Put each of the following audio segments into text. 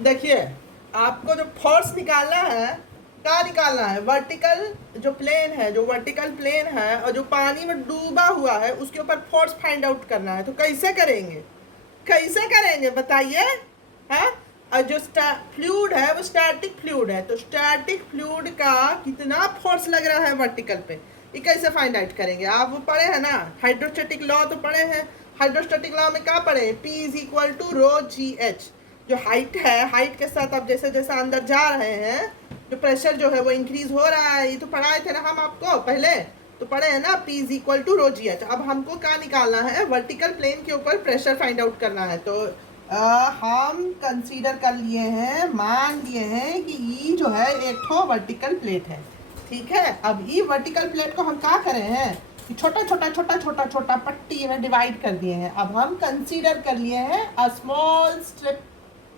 देखिए, आपको जो फोर्स निकालना है, क्या निकालना है? वर्टिकल जो प्लेन है, जो वर्टिकल प्लेन है और जो पानी में डूबा हुआ है उसके ऊपर फोर्स फाइंड आउट करना है। तो कैसे करेंगे? कैसे करेंगे बताइए? हाँ, और जो फ्लूइड है वो स्टैटिक फ्लूइड है, तो स्टैटिक फ्लूइड का कितना फोर्स लग रहा है वर्टिकल पे, ये कैसे फाइंड आउट करेंगे? आप वो पढ़े हैं ना, हाइड्रोस्टैटिक लॉ तो पढ़े हैं। हाइड्रोस्टैटिक लॉ में क्या पढ़े? P is equal to rho ji H. जो हाइट है, हाइट के साथ आप जैसे जैसे अंदर जा रहे हैं, जो प्रेशर जो है वो इंक्रीज हो रहा है। ये तो पढ़ाए थे ना हम आपको पहले, तो पढ़े हैं ना, P is equal to rho ji H. अब हमको क्या निकालना है? वर्टिकल प्लेन के ऊपर प्रेशर फाइंड आउट करना है। तो हम कंसीडर कर लिए हैं, मान लिए हैं कि ई जो है एक ठो वर्टिकल प्लेट है। ठीक है, अब ई वर्टिकल प्लेट को हम क्या करे हैं कि छोटा छोटा छोटा छोटा छोटा पट्टी में डिवाइड कर दिए हैं। अब हम कंसीडर कर लिए हैं a small strip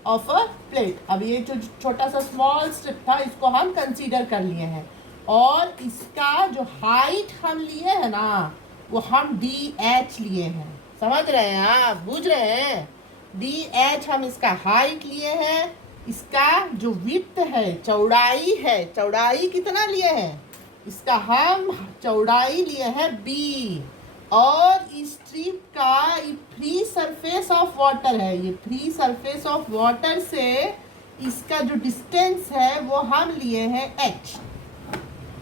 of a plate. अब ये जो छोटा सा स्मॉल स्ट्रिप था इसको हम कंसीडर कर लिए हैं, और इसका जो हाइट हम लिए हैं ना वो हम डी एच लिए हैं। समझ रहे हैं आप? बूझ रहे हैं? डी एच हम इसका हाइट लिए हैं। इसका जो विड्थ है, चौड़ाई है, चौड़ाई कितना लिए हैं? इसका हम चौड़ाई लिए हैं बी। और इस स्ट्रिप का ये फ्री सरफेस ऑफ वाटर है, ये फ्री सरफेस ऑफ वाटर से इसका जो डिस्टेंस है वो हम लिए हैं एच।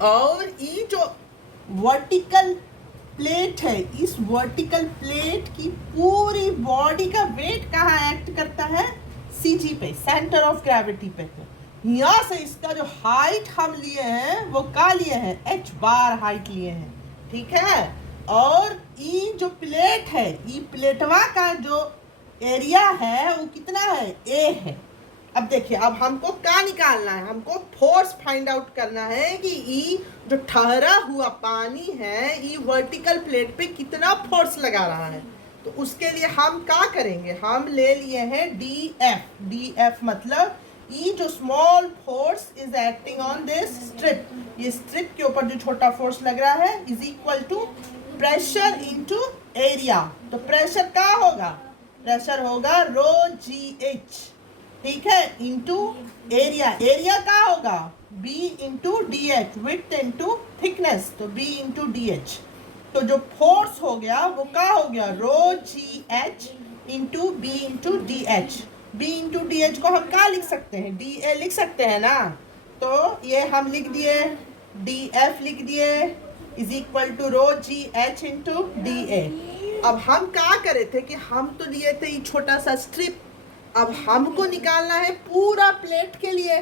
और ये जो वर्टिकल प्लेट है, इस वर्टिकल प्लेट की पूरी बॉडी का वेट कहाँ एक्ट करता है? सीजी पे, सेंटर ऑफ ग्रेविटी पे। यहाँ से इसका जो हाइट हम लिए हैं वो क्या लिए हैं? एच बार हाइट लिए हैं। ठीक है, और ये जो प्लेट है, ये प्लेटवा का जो एरिया है वो कितना है? ए है। अब देखिए, अब हमको क्या निकालना है? हमको फोर्स फाइंड आउट करना है कि ई जो ठहरा हुआ पानी है, ई वर्टिकल प्लेट पे कितना फोर्स लगा रहा है। तो उसके लिए हम क्या करेंगे? हम ले लिए हैं डी एफ। डी एफ मतलब ई जो small force is acting on this strip, ये स्ट्रिप के ऊपर जो छोटा फोर्स लग रहा है is equal to pressure into area. तो प्रेशर क्या होगा? प्रेशर होगा रो जी एच। ठीक है, इंटू एरिया। एरिया क्या होगा? B into D H, width into thickness, तो बी इंटू डी एच। तो जो फोर्स हो गया वो क्या हो गया? रो जी H into B into D H. B into D H को हम क्या लिख सकते हैं? डी ए लिख सकते हैं ना। तो ये हम लिख दिए, डी एफ लिख दिए is equal to rho ji H into D A. अब हम क्या करे थे कि हम तो लिए थे ये छोटा सा स्ट्रिप, अब हमको निकालना है पूरा प्लेट के लिए।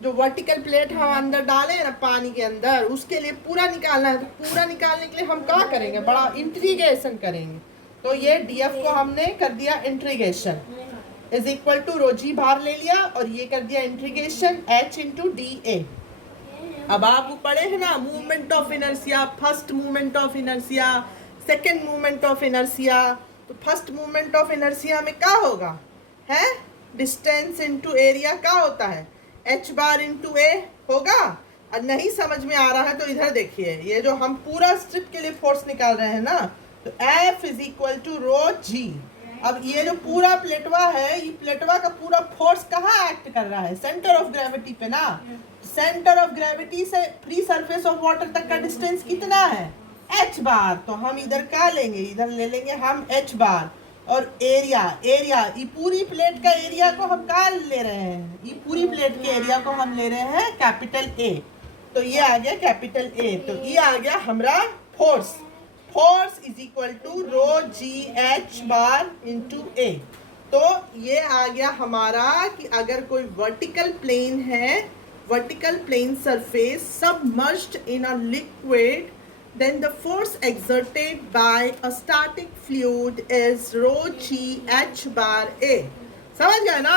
जो वर्टिकल प्लेट हम अंदर डाले हैं ना पानी के अंदर, उसके लिए पूरा निकालना है। तो पूरा निकालने के लिए हम क्या करेंगे? बड़ा इंट्रीगेशन करेंगे। तो ये डीएफ को हमने कर दिया इंट्रीगेशन, इज इक्वल टू रोजी बाहर ले लिया और ये कर दिया integration H into D A. अब आप पढ़े हैं ना movement of inertia, first movement of inertia, second movement of inertia. तो फर्स्ट मूवमेंट ऑफ इनर्शिया में क्या होगा? है डिस्टेंस इंटू एरिया क्या होता है? एच बार इंटू ए होगा। और नहीं समझ में आ रहा है तो इधर देखिए, ये जो हम पूरा स्ट्रिप के लिए फोर्स निकाल रहे हैं ना, तो F is equal to rho जी। अब ये जो पूरा प्लेटवा है, ये प्लेटवा का पूरा फोर्स कहाँ एक्ट कर रहा है? सेंटर ऑफ ग्रेविटी पे ना। सेंटर ऑफ ग्रेविटी से फ्री सरफेस ऑफ वाटर तक का डिस्टेंस कितना है? एच बार। तो हम इधर क्या लेंगे? इधर ले लेंगे हम एच बार। और एरिया, एरिया ये पूरी प्लेट का एरिया को हम क्या ले रहे हैं? ये पूरी प्लेट के एरिया को हम ले रहे हैं कैपिटल ए। तो ये आ गया कैपिटल ए। तो ये आ गया हमारा force. Force is equal to rho ji h bar into A. तो ये आ गया हमारा कि अगर कोई वर्टिकल प्लेन है, vertical plane surface submerged in a liquid, then the force exerted by a static fluid is rho g h bar a। समझ गए ना?